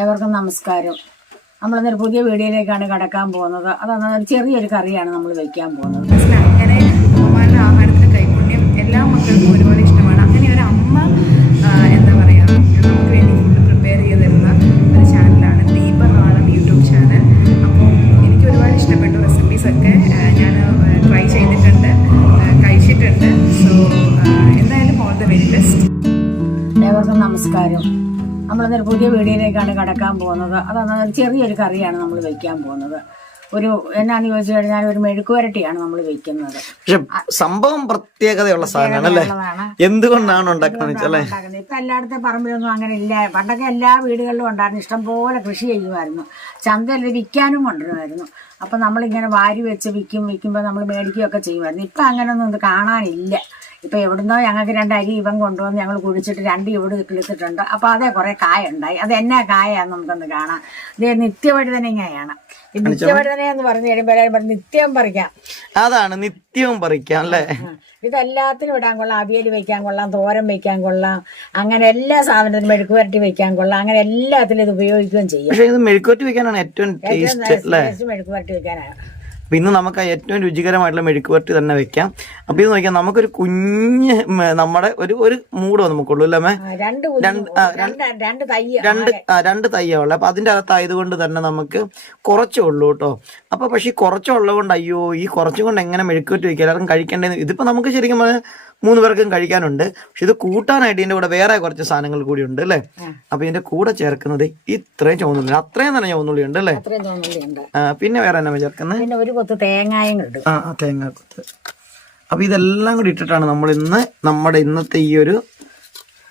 ഏവർക്കും നമസ്കാരം. നമ്മളൊന്നൊരു പുതിയ വീഡിയോയിലേക്കാണ് കടക്കാൻ പോകുന്നത്. അതൊരു ചെറിയൊരു കറിയാണ് നമ്മൾ വയ്ക്കാൻ പോകുന്നത്. അങ്ങനെ അമ്മമാരുടെ ആഹാരത്തിന് കൈപുണ്യം എല്ലാ മക്കൾക്കും ഒരുപാട് ഇഷ്ടമാണ്. അങ്ങനെ ഒരു അമ്മ എന്താ പറയുക, നമുക്ക് വേണ്ടി ഫുഡ് പ്രിപ്പയർ ചെയ്ത് തരുന്ന ഒരു ചാനലാണ് ദീപനാളം യൂട്യൂബ് ചാനൽ. അപ്പോൾ എനിക്ക് ഒരുപാട് ഇഷ്ടപ്പെട്ടു. റെസിപ്പീസൊക്കെ ഞാൻ ട്രൈ ചെയ്തിട്ടുണ്ട്, കഴിച്ചിട്ടുണ്ട്. സോ എന്തായാലും ഓൾ ദ വെരി ബെസ്റ്റ്. ഏവർക്കും നമസ്കാരം. നമ്മളൊന്നൊരു പുതിയ വീഡിയോയിലേക്കാണ് കടക്കാൻ പോകുന്നത്. അതൊരു ചെറിയൊരു കറിയാണ് നമ്മൾ വയ്ക്കാൻ പോകുന്നത്. എന്നാന്ന് ചോദിച്ചു കഴിഞ്ഞാൽ ഒരു മെഴുക്കുവരട്ടിയാണ് നമ്മൾ വെക്കുന്നത്. പക്ഷെ സംഭവം പ്രത്യേകതയുള്ള സാധനമാണ് അല്ലേ? എന്തുകൊണ്ടാണ് ഉണ്ടാക്കുന്നത്? ഇപ്പൊ എല്ലായിടത്തെ പറമ്പിലൊന്നും അങ്ങനെ ഇല്ല. പണ്ടൊക്കെ എല്ലാ വീടുകളിലും ഉണ്ടായിരുന്നു. ഇഷ്ടംപോലെ കൃഷി ചെയ്യുമായിരുന്നു. ചന്തയിൽ വിൽക്കാനും കൊണ്ടുവരുമായിരുന്നു. അപ്പൊ നമ്മളിങ്ങനെ വാരി വെച്ച് വിൽക്കുമ്പോൾ നമ്മൾ മേടിക്കുകയൊക്കെ ചെയ്യുമായിരുന്നു. ഇപ്പൊ അങ്ങനെയൊന്നും ഇത് കാണാനില്ല. ഇപ്പൊ എവിടുന്നോ ഞങ്ങൾക്ക് 2 അരി ഇവൻ കൊണ്ടുവന്ന് ഞങ്ങൾ കുഴിച്ചിട്ട് 2 ഇവിടെ കിളിച്ചിട്ടുണ്ട്. അപ്പൊ അതേ കുറെ കായ ഉണ്ടായി. അത് എന്നാ കായാന്ന് നമുക്കൊന്ന് കാണാം. ഇത് നിത്യവഴുതനങ്ങയാണ്. ഈ നിത്യവഴുതന എന്ന് പറഞ്ഞു കഴിയുമ്പോൾ നിത്യം പറിക്കാം. അതാണ് നിത്യവും പറിക്കാം അല്ലേ? ഇതെല്ലാത്തിനും ഇടാൻ കൊള്ളാം. അവിയൽ വെക്കാൻ കൊള്ളാം, തോരൻ വെക്കാൻ കൊള്ളാം, അങ്ങനെ എല്ലാ സാധനത്തിനും മെഴുക്കുവരട്ടി വെക്കാൻ കൊള്ളാം. അങ്ങനെ എല്ലാത്തിലും ഇത് ഉപയോഗിക്കുകയും ചെയ്യാം. പക്ഷേ ഇത് മെഴുക്കുവരട്ടി വെക്കാനാണ് ഏറ്റവും ടേസ്റ്റ്. മെഴുക്കുവരട്ടി വെക്കാനാണ്. അപ്പൊ ഇന്ന് നമുക്ക് ഏറ്റവും രുചികരമായിട്ടുള്ള മെഴുക്കുവരട്ടി തന്നെ വെക്കാം. അപ്പൊ ഇത് നോക്കിയാൽ നമുക്കൊരു കുഞ്ഞ് നമ്മുടെ ഒരു മൂടോ നമുക്കുള്ളൂ അല്ലേ? രണ്ട് തയ്യേ ഉള്ളു. അപ്പൊ അതിന്റെ അകത്തായതുകൊണ്ട് തന്നെ നമുക്ക് കുറച്ചേ ഉള്ളൂ കേട്ടോ. അപ്പൊ പക്ഷെ ഈ കുറച്ചുള്ളത് കൊണ്ട് അയ്യോ ഈ കുറച്ചും കൊണ്ട് എങ്ങനെ മെഴുക്കുവരട്ടി വെക്കാം, എല്ലാവർക്കും കഴിക്കേണ്ടത്. ഇതിപ്പോ നമുക്ക് ശരിക്കും 3 പേർക്കും കഴിക്കാനുണ്ട്. പക്ഷെ ഇത് കൂട്ടാനായിട്ട് ഇതിന്റെ കൂടെ വേറെ കുറച്ച് സാധനങ്ങൾ കൂടി ഉണ്ട് അല്ലേ? അപ്പൊ ഇതിന്റെ കൂടെ ചേർക്കുന്നത് ഇത്രയും ചുവന്നുള്ളി, അത്രയും തന്നെ ചുവന്നുള്ളി ഉണ്ട് അല്ലേ? പിന്നെ വേറെ എന്നാ ചേർക്കുന്നത്? പിന്നെ ഒരു കൊത്ത് തേങ്ങായും ഇടും. തേങ്ങാക്കൊത്ത്. അപ്പൊ ഇതെല്ലാം കൂടി ഇട്ടിട്ടാണ് നമ്മൾ നമ്മുടെ ഇന്നത്തെ ഈ ഒരു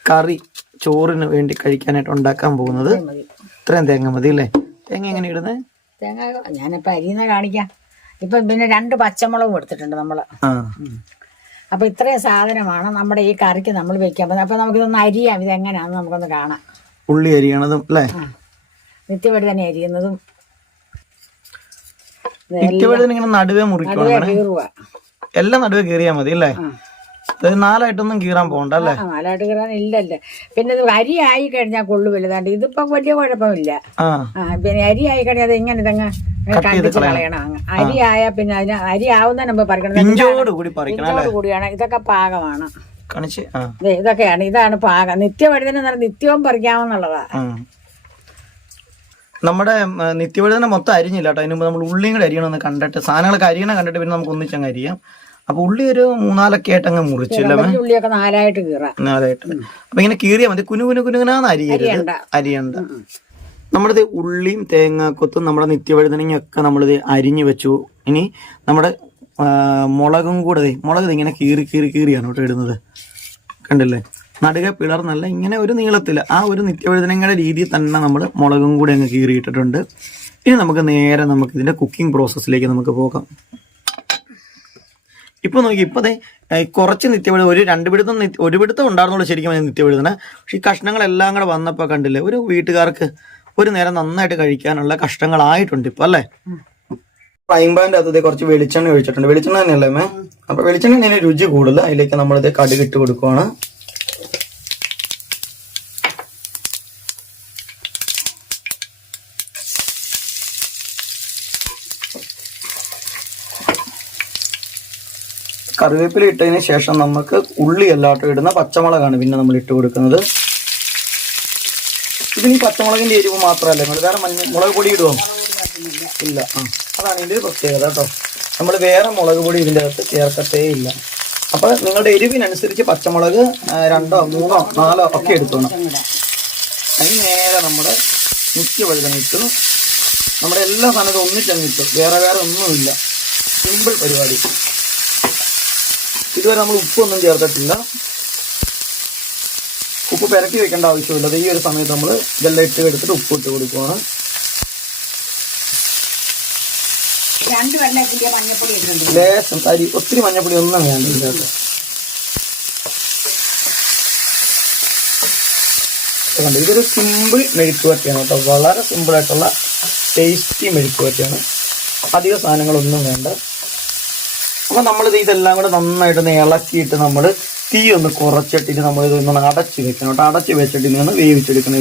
കറി ചോറിന് വേണ്ടി കഴിക്കാനായിട്ട് ഉണ്ടാക്കാൻ പോകുന്നത്. ഇത്രയും തേങ്ങ മതി അല്ലേ? തേങ്ങ എങ്ങനെ ഇടുന്നത്? തേങ്ങ ഞാനിപ്പോ അരിയുന്ന കാണിക്കാം. ഇപ്പൊ പിന്നെ 2 പച്ചമുളകും എടുത്തിട്ടുണ്ട് നമ്മള്. അപ്പൊ ഇത്രയും സാധനമാണ് നമ്മുടെ ഈ കറിക്ക് നമ്മൾ വെക്കാൻ പോകുന്നത്. അപ്പൊ നമുക്കിതൊന്ന് അരിയാം. ഇതെങ്ങനെയാണെന്ന് നമുക്കൊന്ന് കാണാം. ഉള്ളി അരിയണതും അല്ലേ? നിത്യവഴി തന്നെ അരിയുന്നതും. ഇങ്ങനെ നടുവേ മുറിക്കുക, എല്ലാം നടുവേ കീറിയാ മതി അല്ലേ? 4ആയിട്ടൊന്നും കീറാൻ പോകണ്ട അല്ലേ? 4ആയിട്ട് കീറാൻ ഇല്ലല്ലേ. പിന്നെ ഇത് അരി ആയി കഴിഞ്ഞാൽ കൊള്ളു വലുതാണ്ട്. ഇതിപ്പോ വലിയ കുഴപ്പമില്ല. പിന്നെ അരി ആയി കഴിഞ്ഞാൽ അത് ഇങ്ങനെ ഇതങ്ങ് കണ്ടിച്ച് കളയണം. അരി ആയാ പിന്നെ അതിന് അരി ആവുന്നതിന് മുമ്പ് പറിക്കണം. കൂടിയാണ്. ഇതൊക്കെ പാകമാണ്. ഇതൊക്കെയാണ്, ഇതാണ് പാകം. നിത്യവഴുതന നിത്യവും പറിക്കാമെന്നുള്ളതാ. നമ്മുടെ നിത്യവഴുതന മൊത്തം അരിഞ്ഞില്ല കേട്ടോ. അതിന് മുമ്പ് നമ്മൾ ഉള്ളിയും കൂടെ അരിയണമെന്ന് കണ്ടിട്ട്, സാധനങ്ങളൊക്കെ അരിയണം കണ്ടിട്ട് പിന്നെ നമുക്ക് ഒന്നിച്ചങ്ങ് അരിയാം. അപ്പൊ ഉള്ളി ഒരു 3-4 ആയിട്ട് അങ്ങ് മുറിച്ചില്ല. ഉള്ളിയൊക്കെ 4ആയിട്ട് കീറാം. 4ആയിട്ട്. അപ്പൊ ഇങ്ങനെ കീറിയാൽ മതി. കുനുകുനാന്ന് അരിയണ്ട. നമ്മളിത് ഉള്ളിയും തേങ്ങാക്കൊത്തും നമ്മുടെ നിത്യവഴുതനങ്ങയും ഒക്കെ നമ്മളിത് അരിഞ്ഞു വെച്ചു. ഇനി നമ്മുടെ മുളകും കൂടെ, മുളക് ഇങ്ങനെ കീറിയാണ് കേട്ടോ ഇടുന്നത്. കണ്ടില്ലേ? നടുക പിളർന്നല്ല, ഇങ്ങനെ ഒരു നീളത്തില് ആ ഒരു നിത്യവഴുതനങ്ങളുടെ രീതിയിൽ തന്നെ നമ്മൾ മുളകും കൂടെ അങ്ങ് കീറിയിട്ടിട്ടുണ്ട്. ഇനി നമുക്ക് നേരെ ഇതിന്റെ കുക്കിംഗ് പ്രോസസ്സിലേക്ക് നമുക്ക് പോകാം. ഇപ്പൊ നോക്കി, ഇപ്പതേ കുറച്ച് നിത്യവഴുതന, ഒരു പിടുത്തം ഉണ്ടായിരുന്നുള്ളൂ ശരിക്കും നിത്യവഴുതന. പക്ഷെ ഈ കഷ്ണങ്ങളെല്ലാം കൂടെ വന്നപ്പോ കണ്ടില്ലേ, ഒരു വീട്ടുകാർക്ക് ഒരു നേരം നന്നായിട്ട് കഴിക്കാനുള്ള കഷ്ണങ്ങളായിട്ടുണ്ട് ഇപ്പൊ അല്ലേ? ഫ്രൈങ് പാൻ്റെ അകത്ത് കുറച്ച് വെളിച്ചെണ്ണ ഒഴിച്ചിട്ടുണ്ട്. വെളിച്ചെണ്ണ തന്നെയല്ലേ മേ? അപ്പൊ വെളിച്ചെണ്ണ ഇതിന് രുചി കൂടുതൽ. അതിലേക്ക് നമ്മളിത് കടുക് ഇട്ട് കൊടുക്കുവാണ്. കറിവേപ്പില ഇട്ടതിന് ശേഷം നമുക്ക് ഉള്ളി എല്ലാട്ടും ഇടുന്ന പച്ചമുളകാണ് പിന്നെ നമ്മൾ ഇട്ട് കൊടുക്കുന്നത്. ഇതിന് പച്ചമുളകിന്റെ എരിവ് മാത്രമല്ല, നമ്മൾ വേറെ മുളക് പൊടി ഇടുവോ? ഇല്ല. അതാണ് ഇതിന്റെ പ്രത്യേകത കേട്ടോ. നമ്മൾ വേറെ മുളക് പൊടി ഇതിൻ്റെ അകത്ത് ചേർക്കത്തേ ഇല്ല. അപ്പൊ നിങ്ങളുടെ എരിവിനനുസരിച്ച് പച്ചമുളക് 2, 3, 4 ഒക്കെ എടുത്തോണം. അതിന് നേരെ നമ്മുടെ നിത്യവഴുതന ഇട്ടു. നമ്മുടെ എല്ലാ സാധനവും ഒന്നിച്ചങ്ങ് ഇട്ടു. വേറെ ഒന്നുമില്ല. സിമ്പിൾ പരിപാടി. ഇതുവരെ നമ്മൾ ഉപ്പൊന്നും ചേർത്തിട്ടില്ല. ഉപ്പ് പെരട്ടി വെക്കേണ്ട ആവശ്യമില്ല. ഈ ഒരു സമയത്ത് നമ്മൾ ഇതെല്ലാം എടുത്തിട്ട് ഉപ്പ് ഇട്ട് കൊടുക്കുകയാണ്. 2 മഞ്ഞപ്പൊടി ഇട്ടിട്ടുണ്ട്. ലേശം ഒത്തിരി മഞ്ഞപ്പൊടി ഒന്നും വേണ്ട ഇതിനകത്ത്. ഇതൊരു സിമ്പിൾ മെഴുക്കുവരട്ടിയാണ് കേട്ടോ. വളരെ സിമ്പിൾ ആയിട്ടുള്ള ടേസ്റ്റി മെഴുക്കുവരട്ടിയാണ്. അധികം സാധനങ്ങളൊന്നും വേണ്ട. അപ്പൊ നമ്മളിത് ഇതെല്ലാം കൂടെ നന്നായിട്ട് ഇളക്കിയിട്ട് നമ്മൾ തീ ഒന്ന് കുറച്ചിട്ടിട്ട് നമ്മൾ ഇതൊന്ന് അടച്ച് വെക്കണം കേട്ടോ. അടച്ച് വെച്ചിട്ട് ഇനി ഒന്ന് വേവിച്ചെടുക്കണം.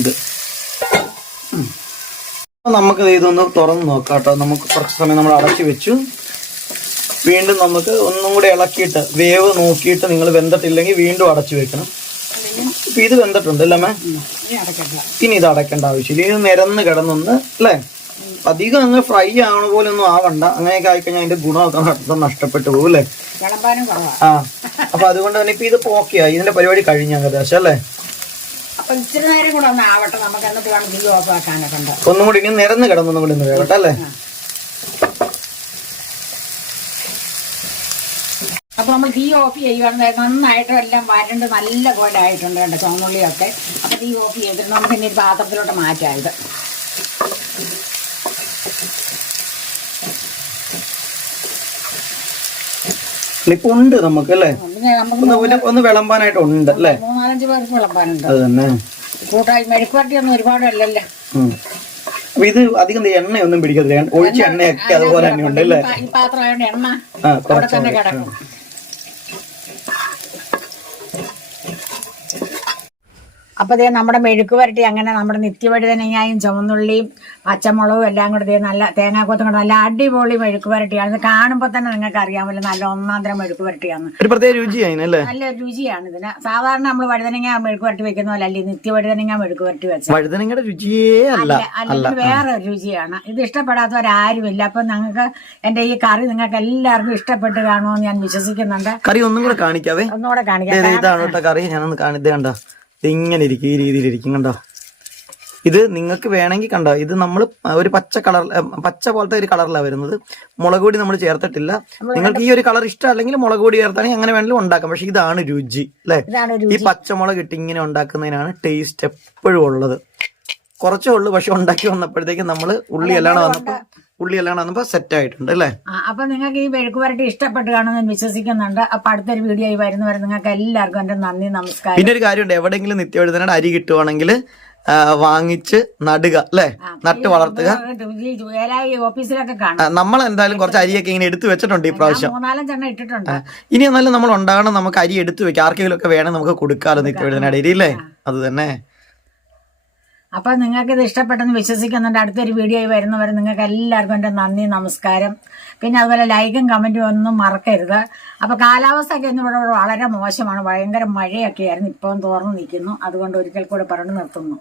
നമുക്ക് ഇതൊന്ന് തുറന്ന് നോക്കാം കേട്ടോ. നമുക്ക് കുറച്ച് സമയം നമ്മൾ അടച്ചു വെച്ചു. വീണ്ടും നമുക്ക് ഒന്നും കൂടെ ഇളക്കിയിട്ട് വേവ് നോക്കിയിട്ട് നിങ്ങൾ വെന്തിട്ടില്ലെങ്കിൽ വീണ്ടും അടച്ചു വെക്കണം. ഇപ്പൊ ഇത് വെന്തിട്ടുണ്ട് അല്ലേ? ഇനി ഇത് അടയ്ക്കേണ്ട ആവശ്യമില്ല. ഇത് നിരന്ന് കിടന്നൊന്ന് അല്ലേ, അധികം അങ്ങ് ഫ്രൈ ആവണ പോലെ ഒന്നും ആവണ്ട. അങ്ങനെയൊക്കെ ആയിക്കഴിഞ്ഞാൽ അതിന്റെ ഗുണമൊക്കെ നഷ്ടപ്പെട്ടു പോകും അല്ലേ? ആ, അപ്പൊ അതുകൊണ്ട് തന്നെ ഇപ്പൊ ഇത് ഓക്കെയായി, ഇതിന്റെ പരിപാടി കഴിഞ്ഞ ഏകദേശം അല്ലേ? അപ്പൊ ഇച്ചിരി നേരം കൂടെ ഒന്ന് ആവട്ടെ, നമുക്ക് എന്നിട്ട് വേണം തീ ഓഫ് ആക്കാനൊക്കെ ഉണ്ട്. ഒന്നും കൂടി ഇനി നിരന്ന് കിടന്നൊന്നും കൂടി ഒന്ന് വേവട്ടെ അല്ലേ? അപ്പൊ നമ്മൾ തീ ഓഫ് ചെയ്യുകയാണെങ്കിൽ നന്നായിട്ട് എല്ലാം വരണ്ട് നല്ല പോലെ ആയിട്ടുണ്ട് കേട്ടോ ചുവന്നുള്ളിയൊക്കെ. അപ്പൊ തീ ഓഫ് ചെയ്തിട്ട് നമുക്ക് ഇനി ഒരു പാത്രത്തിലോട്ട് മാറ്റാം. ഇത് ഇപ്പൊ ഉണ്ട് നമുക്ക് അല്ലേ? നമുക്ക് ഒന്ന് വിളമ്പാനായിട്ട് ഉണ്ട് അല്ലേ? 3-4 പേർക്ക് വിളമ്പാനുണ്ട്. അത് തന്നെ. കൂട്ടായി മെഴുക്കുവരട്ടി ഒന്നും ഒരുപാടല്ലല്ലോ. അപ്പൊ ഇത് അധികം എണ്ണയൊന്നും പിടിക്കത്തില്ല, ഒഴിച്ച എണ്ണയൊക്കെ അതുപോലെ തന്നെ ഉണ്ട് അല്ലേ? ഈ പാത്രം ആയതുകൊണ്ട് എണ്ണ അവിടെ തന്നെ കിടക്കും. അപ്പോൾ ദേ നമ്മുടെ മെഴുക്ക് വരട്ടി അങ്ങനെ നമ്മുടെ നിത്യവഴുതനങ്ങയും ചുവന്നുള്ളിയും പച്ചമുളകും എല്ലാം കൂടെ ദേ നല്ല തേങ്ങാക്കൊത്തും കൂടെ നല്ല അടിപൊളി മെഴുക്ക് വരട്ടിയാണ്. ഇത് കാണുമ്പോൾ തന്നെ നിങ്ങൾക്ക് അറിയാമല്ലോ നല്ല ഒന്നാന്തരം മെഴുക്ക് വരട്ടിയാണ്. ഒരു പ്രത്യേക രുചിയാണല്ലേ? നല്ല രുചിയാണ് ഇതിന്. സാധാരണ നമ്മൾ വഴുതനങ്ങ മെഴുക്ക് വരട്ടി വെക്കുന്ന പോലെ അല്ലേ നിത്യവഴുതനങ്ങ മെഴുക്ക് വരട്ടി വെച്ചത്. വഴുതനങ്ങയുടെ രുചിയേ അല്ല, അല്ലെങ്കിൽ വേറെ രുചിയാണ്. ഇത് ഇഷ്ടപ്പെടാത്തവരാരുമില്ല. അപ്പൊ ഞങ്ങൾക്ക് എന്റെ ഈ കറി നിങ്ങൾക്ക് എല്ലാവർക്കും ഇഷ്ടപ്പെട്ട് കാണുമെന്ന് ഞാൻ വിശ്വസിക്കുന്നുണ്ട്. കറി ഒന്നും കൂടെ കാണിക്കാവേ? ഒന്നുകൂടെ കാണിക്കാം. ഇതാണ് കേട്ടോ കറി. ഞാനൊന്ന് കാണിത് കണ്ടോ, ഇങ്ങനെ ഇരിക്കും, ഈ രീതിയിലിരിക്കും കണ്ടോ. ഇത് നിങ്ങൾക്ക് വേണമെങ്കിൽ കണ്ടോ, ഇത് നമ്മൾ ഒരു പച്ച കളർ, പച്ച പോലത്തെ ഒരു കളറിലാണ് വരുന്നത്. മുളക് പൊടി നമ്മൾ ചേർത്തിട്ടില്ല. നിങ്ങൾക്ക് ഈ ഒരു കളർ ഇഷ്ടം അല്ലെങ്കിൽ മുളക് പൊടി ചേർത്താണെങ്കിൽ അങ്ങനെ വേണമെങ്കിലും ഉണ്ടാക്കാം. പക്ഷെ ഇതാണ് രുചി അല്ലേ? ഈ പച്ചമുളക് ഇട്ട് ഇങ്ങനെ ഉണ്ടാക്കുന്നതിനാണ് ടേസ്റ്റ് എപ്പോഴും ഉള്ളത്. കുറച്ചേ ഉള്ളൂ, പക്ഷെ ഉണ്ടാക്കി വന്നപ്പോഴത്തേക്കും നമ്മള് ഉള്ളിയെല്ലാം വന്നപ്പോ സെറ്റ് ആയിട്ടുണ്ട് അല്ലേ? അപ്പൊ നിങ്ങൾക്ക് ഈ മെഴുക്ക് വരട്ടി ഇഷ്ടപ്പെട്ട് കാണുമെന്ന് വിശ്വസിക്കുന്നുണ്ട്. അപ്പൊ അടുത്തൊരു വീഡിയോ ആയി വരുന്നവരെ നിങ്ങൾക്ക് എല്ലാവർക്കും എന്റെ നന്ദി, നമസ്കാരം. പിന്നെ ഒരു കാര്യമുണ്ട്, എവിടെയെങ്കിലും നിത്യവഴുതനയുടെ അരി കിട്ടുവാണെങ്കിൽ വാങ്ങിച്ച് നടുക അല്ലെ, നട്ട് വളർത്തുക. ഓഫീസിലൊക്കെ കാണാം. നമ്മൾ എന്തായാലും കുറച്ച് അരിയൊക്കെ ഇങ്ങനെ എടുത്തു വെച്ചിട്ടുണ്ട് ഈ പ്രാവശ്യം. 3-4 എണ്ണം ഇട്ടിട്ടുണ്ട്. ഇനി എന്നാലും നമ്മൾ ഉണ്ടാകണം, നമുക്ക് അരി എടുത്തു വെക്കാം. ആർക്കെങ്കിലും ഒക്കെ വേണം നമുക്ക് കൊടുക്കാമല്ലോ നിത്യവഴുതനയുടെ അരി അല്ലേ? അത് തന്നെ. അപ്പൊ നിങ്ങൾക്ക് ഇത് ഇഷ്ടപ്പെട്ടെന്ന് വിശ്വസിക്കുന്നുണ്ട്. അടുത്തൊരു വീഡിയോ ആയി വരുന്നവരെ നിങ്ങൾക്ക് എല്ലാവർക്കും എന്റെ നന്ദി, നമസ്കാരം. പിന്നെ അതുപോലെ ലൈക്കും കമന്റും ഒന്നും മറക്കരുത്. അപ്പൊ കാലാവസ്ഥയൊക്കെ ഇന്ന് ഇവിടെ വളരെ മോശമാണ്. ഭയങ്കര മഴയൊക്കെ ആയിരുന്നു. ഇപ്പം തോർന്നു നിൽക്കുന്നു. അതുകൊണ്ട് ഒരിക്കൽ കൂടെ പറഞ്ഞു നിർത്തുന്നു.